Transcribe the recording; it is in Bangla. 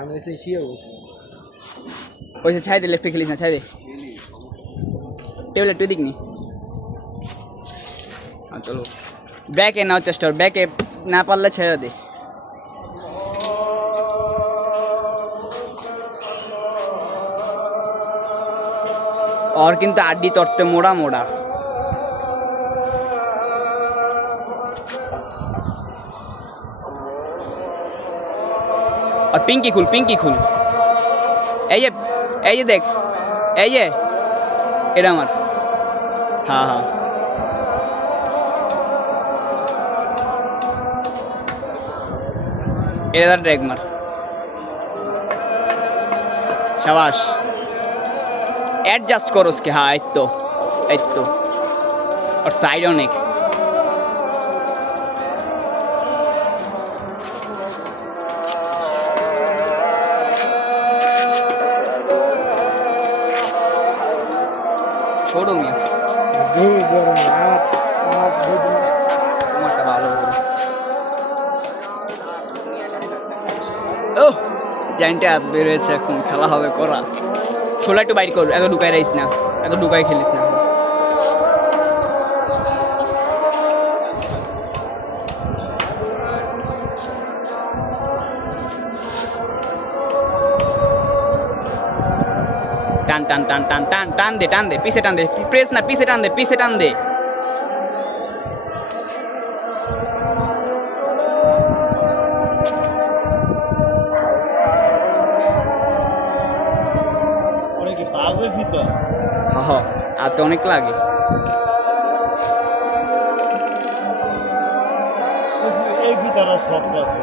আমি এসে শিয়ে বসে ওইসে ছাই দে, লেফটে খেলিস না, ছাই দে। টেবিলে তুই দিক নি। চলো ব্যাকে নাও চেষ্টা কর, ব্যাকে না পারলে ছেড়ে দে। और কিন্তু আড্ডি তরতে মোড়া মোড়া। और पिंकी खुल, पिंकी खुल। এই যে দেখ, এই যে এটা আমার। হ্যাঁ হ্যাঁ এটা ড্রैग मार। शाबाश, एडजस्ट करो उसके। हाँ एक तो और साइड অনেক। छोड़ो मिया তোমারটা ভালো। ও জাইন্টে হাত বেরোয়েছে, এখন খেলা হবে করা। ছোলা একটু বাইর কর, এত ঢুকাই রাইস না, এত ঢুকাই খেলিস না। টান টান টান টান টান টান দে, টান দে, পিছে টান দে, প্রেস না, পিছে টান দে, পিছে টান দে। হ্যাঁ আর তো অনেক লাগে। এই ভিতরে শব্দ আছে।